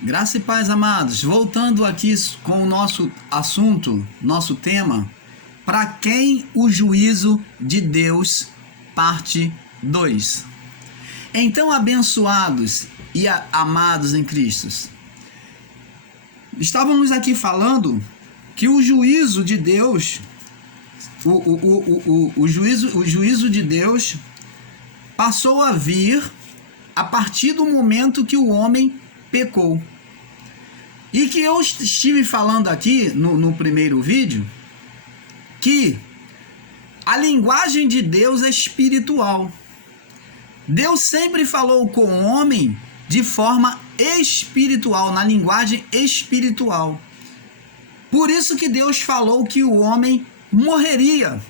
Graça e paz, amados. Voltando aqui com o nosso assunto, nosso tema, para quem o juízo de Deus, parte 2. Então, abençoados e amados em Cristo, estávamos aqui falando que o juízo de Deus, o juízo de Deus passou a vir a partir do momento que o homem pecou. E que eu estive falando aqui no primeiro vídeo que a linguagem de Deus é espiritual. Deus sempre falou com o homem de forma espiritual, na linguagem espiritual. Por isso que Deus falou que o homem morreria.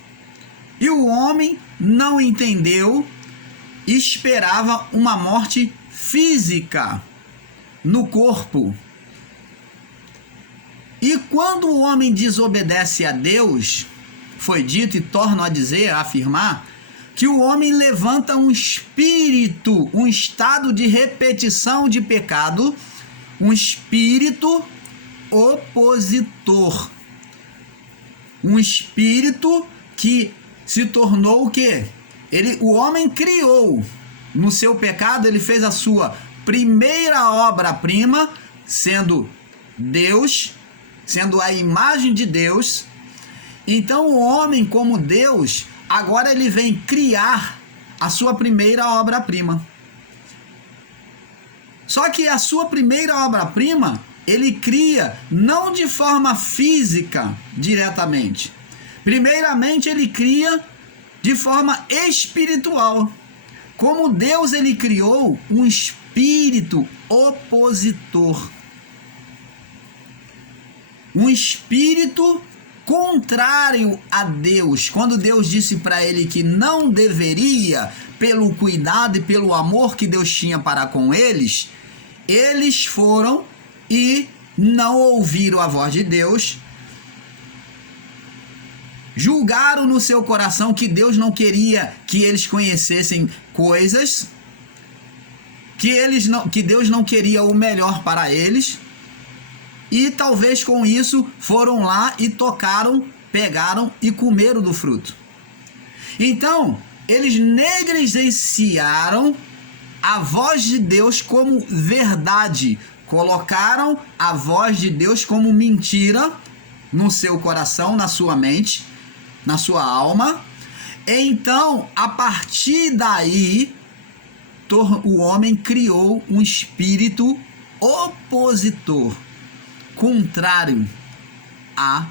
E o homem não entendeu e esperava uma morte física no corpo. E quando o homem desobedece a Deus, foi dito e torno a dizer, a afirmar, que o homem levanta um espírito, um estado de repetição de pecado, um espírito opositor. Um espírito que se tornou o quê? O homem criou no seu pecado, ele fez a sua primeira obra-prima, sendo Deus, sendo a imagem de Deus. Então o homem, como Deus, agora ele vem criar a sua primeira obra-prima. Só que a sua primeira obra-prima, ele cria não de forma física diretamente. Primeiramente ele cria de forma espiritual. Como Deus, ele criou um espírito opositor. Um espírito contrário a Deus. Quando Deus disse para ele que não deveria, pelo cuidado e pelo amor que Deus tinha para com eles, eles foram e não ouviram a voz de Deus. Julgaram no seu coração que Deus não queria que eles conhecessem coisas, que Deus não queria o melhor para eles, e talvez com isso foram lá e tocaram, pegaram e comeram do fruto. Então, eles negligenciaram a voz de Deus como verdade, colocaram a voz de Deus como mentira no seu coração, na sua mente, na sua alma. Então, a partir daí, o homem criou um espírito opositor, contrário à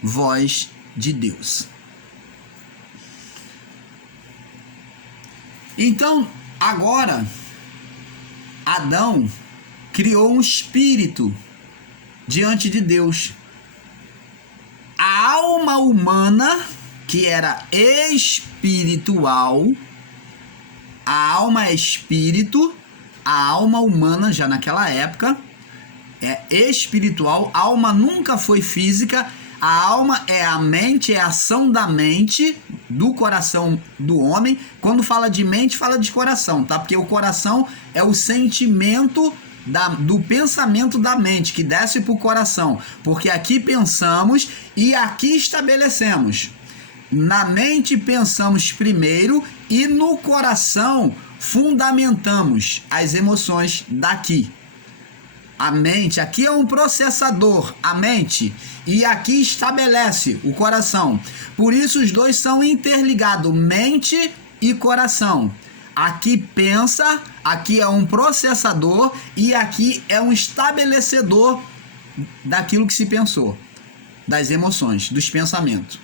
voz de Deus. Então, agora, Adão criou um espírito diante de Deus. A alma humana, que era espiritual, a alma é espírito, a alma humana já naquela época é espiritual, a alma nunca foi física, a alma é a mente, é a ação da mente, do coração do homem. Quando fala de mente, fala de coração, tá? Porque o coração é o sentimento do pensamento da mente, que desce para o coração, porque aqui pensamos e aqui estabelecemos. Na mente pensamos primeiro e no coração fundamentamos as emoções daqui. A mente, aqui é um processador, a mente, e aqui estabelece o coração. Por isso os dois são interligados, mente e coração. Aqui pensa, aqui é um processador e aqui é um estabelecedor daquilo que se pensou, das emoções, dos pensamentos.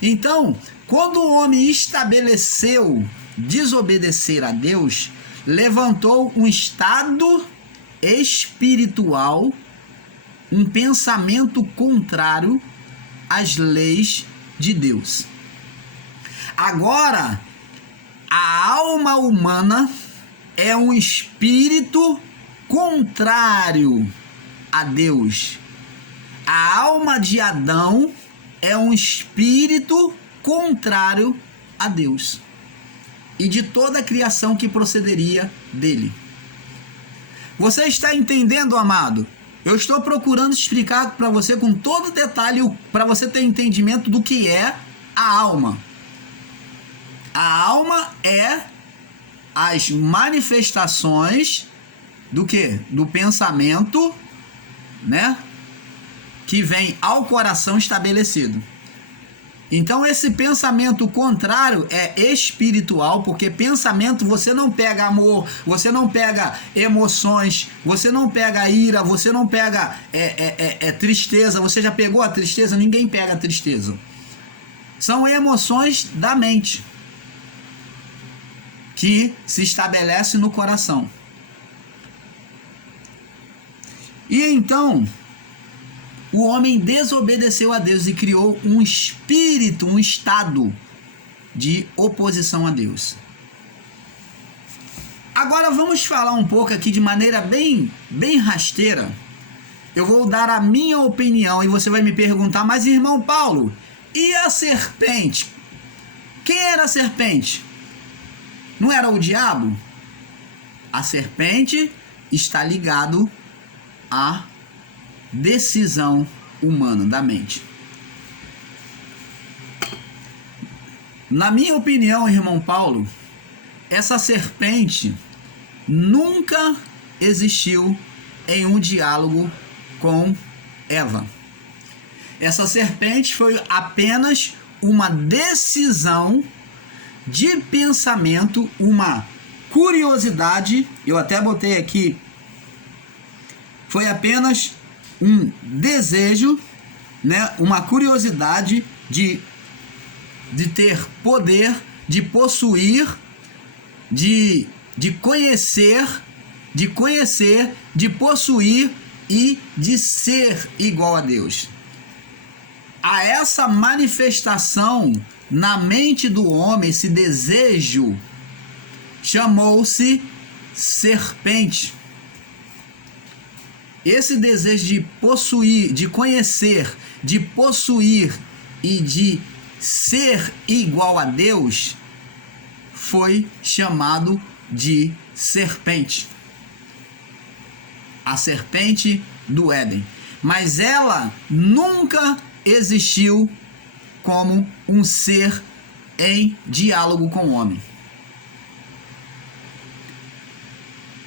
Então, quando o homem estabeleceu desobedecer a Deus, levantou um estado espiritual, um pensamento contrário às leis de Deus. Agora, a alma humana é um espírito contrário a Deus. A alma de Adão é um espírito contrário a Deus e de toda a criação que procederia dele. Você está entendendo, amado? Eu estou procurando explicar para você com todo detalhe, para você ter entendimento do que é a alma. A alma é as manifestações do quê? Do pensamento, né? Que vem ao coração estabelecido. Então esse pensamento contrário é espiritual, porque pensamento você não pega amor, você não pega emoções, você não pega ira, você não pega tristeza. Você já pegou a tristeza? Ninguém pega a tristeza. São emoções da mente que se estabelece no coração. E então o homem desobedeceu a Deus e criou um espírito, um estado de oposição a Deus. Agora vamos falar um pouco aqui de maneira bem rasteira. Eu vou dar a minha opinião e você vai me perguntar, mas irmão Paulo, e a serpente? Quem era a serpente? Não era o diabo? A serpente está ligado à decisão humana da mente. Na minha opinião, irmão Paulo, essa serpente nunca existiu em um diálogo com Eva. Essa serpente foi apenas uma decisão de pensamento, uma curiosidade. Eu até botei aqui, foi apenas um desejo, né, uma curiosidade de ter poder, de possuir, de conhecer, de possuir e de ser igual a Deus. A essa manifestação na mente do homem, esse desejo, chamou-se serpente. Esse desejo de possuir, de conhecer, de possuir e de ser igual a Deus foi chamado de serpente. A serpente do Éden. Mas ela nunca existiu como um ser em diálogo com o homem.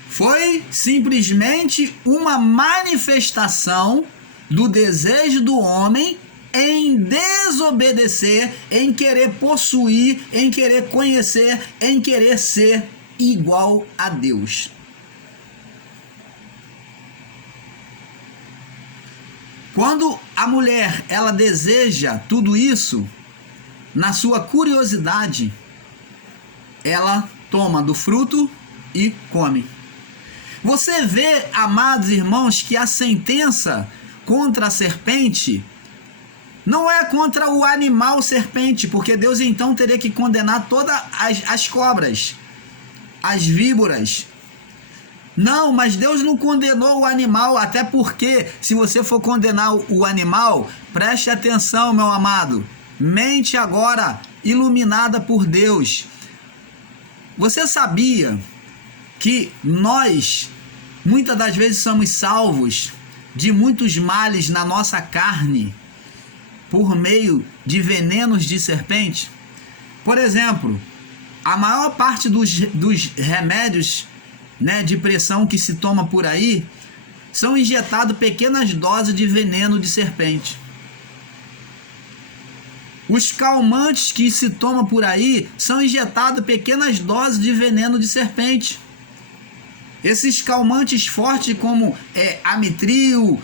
Foi simplesmente uma manifestação do desejo do homem em desobedecer, em querer possuir, em querer conhecer, em querer ser igual a Deus. Quando a mulher ela deseja tudo isso, na sua curiosidade, ela toma do fruto e come. Você vê, amados irmãos, que a sentença contra a serpente não é contra o animal serpente, porque Deus então teria que condenar todas as cobras, as víboras. Não, mas Deus não condenou o animal, até porque se você for condenar o animal, preste atenção, meu amado, mente agora iluminada por Deus. Você sabia que nós, muitas das vezes, somos salvos de muitos males na nossa carne por meio de venenos de serpente? Por exemplo, a maior parte dos remédios, né, de pressão que se toma por aí são injetados pequenas doses de veneno de serpente. Os calmantes que se toma por aí são injetados pequenas doses de veneno de serpente. Esses calmantes fortes como Amitril,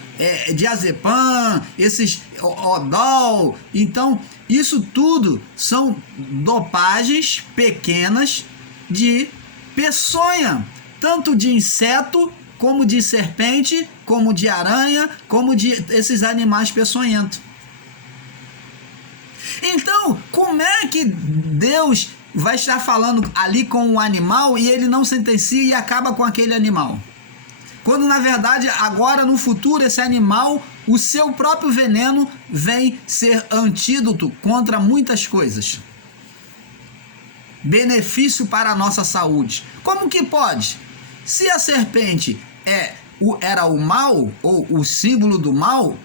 Diazepam, esses Odol, então isso tudo são dopagens pequenas de peçonha, tanto de inseto, como de serpente, como de aranha, como de esses animais peçonhentos. Então, como é que Deus vai estar falando ali com o animal e ele não sentencia e acaba com aquele animal? Quando, na verdade, agora no futuro, esse animal, o seu próprio veneno vem ser antídoto contra muitas coisas. Benefício para a nossa saúde. Como que pode? Se a serpente era o mal, ou o símbolo do mal,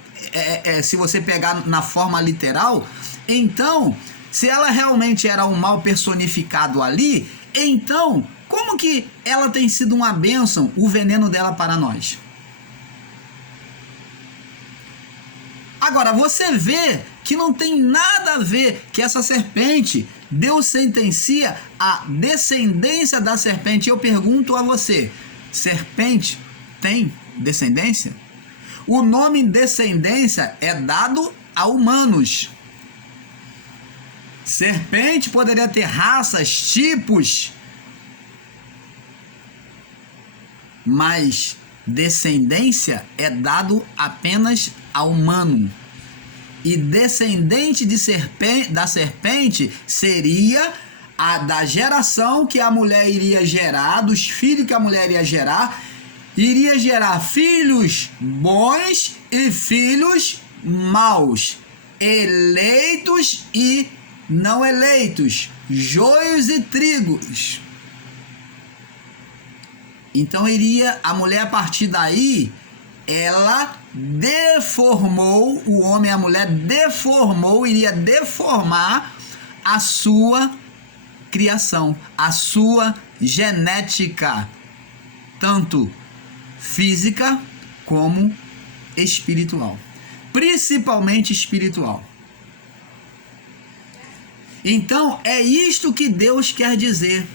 se você pegar na forma literal, então, se ela realmente era o mal personificado ali, então, como que ela tem sido uma bênção, o veneno dela para nós? Agora, você vê que não tem nada a ver que essa serpente, Deus sentencia a descendência da serpente. Eu pergunto a você, serpente tem descendência? O nome descendência é dado a humanos. Serpente poderia ter raças, tipos, mas descendência é dado apenas a humano. E descendente da serpente seria a da geração que a mulher iria gerar, dos filhos que a mulher iria gerar filhos bons e filhos maus, eleitos e não eleitos, joios e trigos. Então a mulher, a partir daí, ela deformou, o homem e a mulher iria deformar a sua criação, a sua genética, tanto física como espiritual, principalmente espiritual. Então, é isto que Deus quer dizer.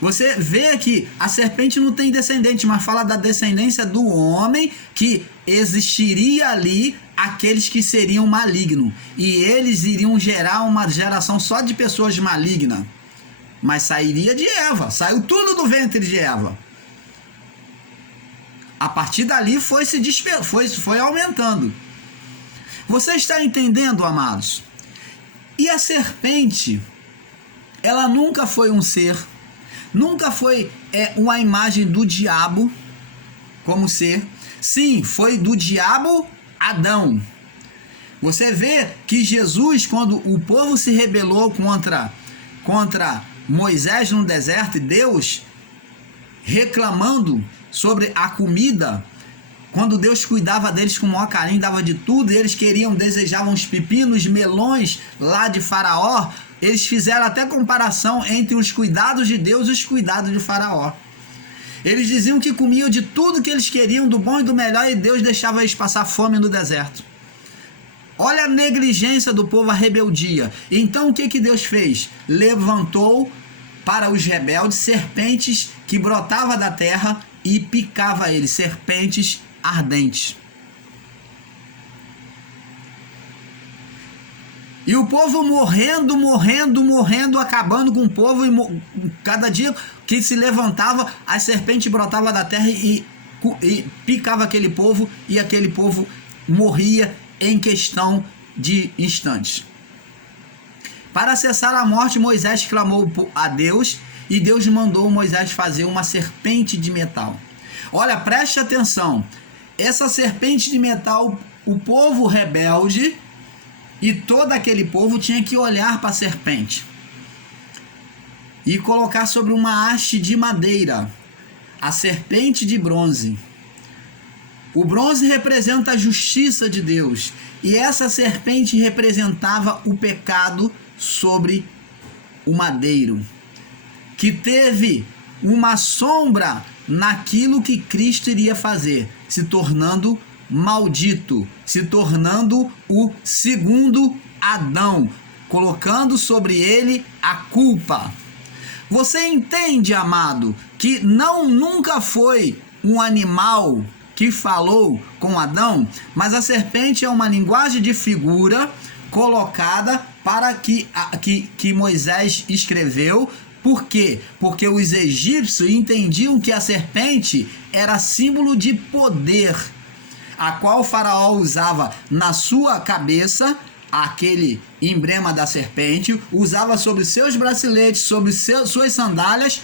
Você vê que a serpente não tem descendente, mas fala da descendência do homem, que existiria ali aqueles que seriam malignos. E eles iriam gerar uma geração só de pessoas malignas. Mas sairia de Eva, saiu tudo do ventre de Eva. A partir dali foi aumentando. Você está entendendo, amados? E a serpente, ela nunca foi um ser, nunca foi uma imagem do diabo como ser. Sim, foi do diabo Adão. Você vê que Jesus, quando o povo se rebelou contra Moisés no deserto, e Deus reclamando sobre a comida, quando Deus cuidava deles com o maior carinho, dava de tudo, e eles desejavam os pepinos, melões lá de Faraó, eles fizeram até comparação entre os cuidados de Deus e os cuidados de Faraó. Eles diziam que comiam de tudo que eles queriam, do bom e do melhor, e Deus deixava eles passar fome no deserto. Olha a negligência do povo, a rebeldia. Então o que Deus fez? Levantou para os rebeldes serpentes que brotavam da terra e picava eles, serpentes ardentes. E o povo morrendo, acabando com o povo, e cada dia que se levantava, a serpente brotava da terra e picava aquele povo, e aquele povo morria em questão de instantes. Para cessar a morte, Moisés clamou a Deus, e Deus mandou Moisés fazer uma serpente de metal. Olha, preste atenção, essa serpente de metal, o povo rebelde e todo aquele povo tinha que olhar para a serpente e colocar sobre uma haste de madeira a serpente de bronze. O bronze representa a justiça de Deus, e essa serpente representava o pecado sobre o madeiro, que teve uma sombra naquilo que Cristo iria fazer, se tornando maldito, se tornando o segundo Adão, colocando sobre ele a culpa. Você entende, amado, que nunca foi um animal que falou com Adão, mas a serpente é uma linguagem de figura colocada para que Moisés escreveu. Por quê? Porque os egípcios entendiam que a serpente era símbolo de poder, a qual o faraó usava na sua cabeça, aquele emblema da serpente, usava sobre seus braceletes, sobre suas sandálias,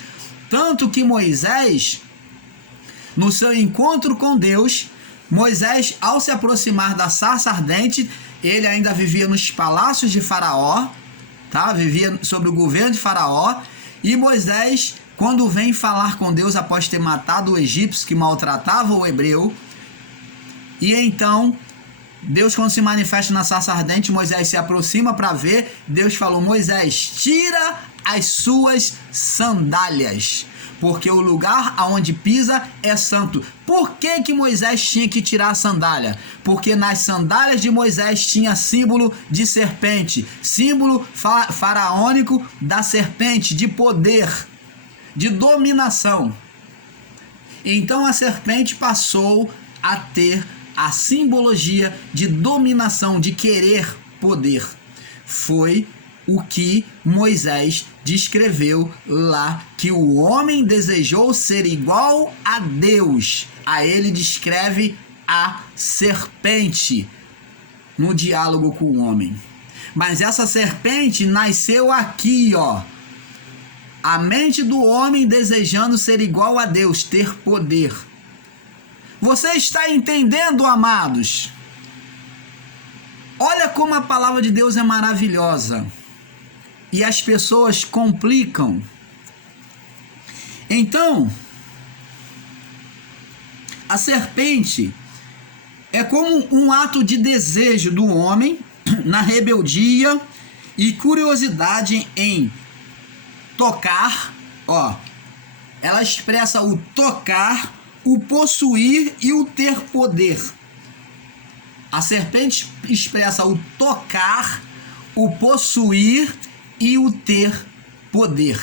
tanto que Moisés, no seu encontro com Deus, Moisés, ao se aproximar da sarça ardente, ele ainda vivia nos palácios de Faraó, tá? Vivia sob o governo de Faraó, e Moisés, quando vem falar com Deus após ter matado o egípcio que maltratava o hebreu. E então, Deus, quando se manifesta na sarça ardente, Moisés se aproxima para ver. Deus falou: Moisés, tira as suas sandálias, porque o lugar aonde pisa é santo. Por que Moisés tinha que tirar a sandália? Porque nas sandálias de Moisés tinha símbolo de serpente, símbolo faraônico da serpente, de poder, de dominação. Então a serpente passou a ter a simbologia de dominação, de querer poder. Foi o que Moisés descreveu lá, que o homem desejou ser igual a Deus. A ele descreve a serpente no diálogo com o homem. Mas essa serpente nasceu aqui, ó. A mente do homem desejando ser igual a Deus, ter poder. Você está entendendo, amados? Olha como a palavra de Deus é maravilhosa. E as pessoas complicam. Então, a serpente é como um ato de desejo do homem na rebeldia e curiosidade em tocar, ó. Ela expressa o tocar, o possuir e o ter poder. A serpente expressa o tocar, o possuir e o ter poder.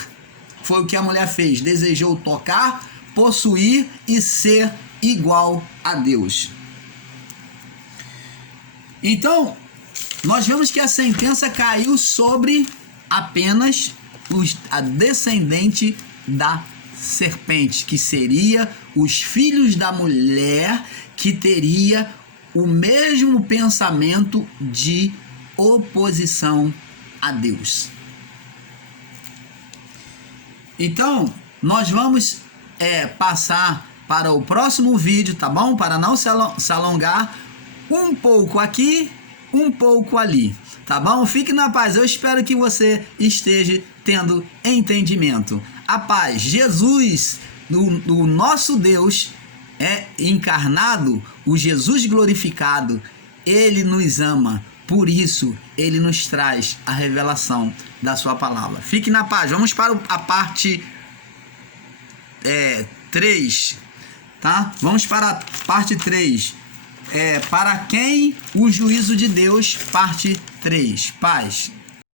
Foi o que a mulher fez. Desejou tocar, possuir e ser igual a Deus. Então, nós vemos que a sentença caiu sobre apenas a descendente da serpente, que seria os filhos da mulher, que teria o mesmo pensamento de oposição a Deus. Então, nós vamos passar para o próximo vídeo, tá bom? Para não se alongar, um pouco aqui, um pouco ali, tá bom? Fique na paz, eu espero que você esteja tendo entendimento. A paz, Jesus, o nosso Deus é encarnado, o Jesus glorificado, ele nos ama, por isso ele nos traz a revelação da sua palavra. Fique na paz, vamos para a parte 3, tá? Vamos para a parte 3. Para quem o juízo de Deus, parte 3. Paz.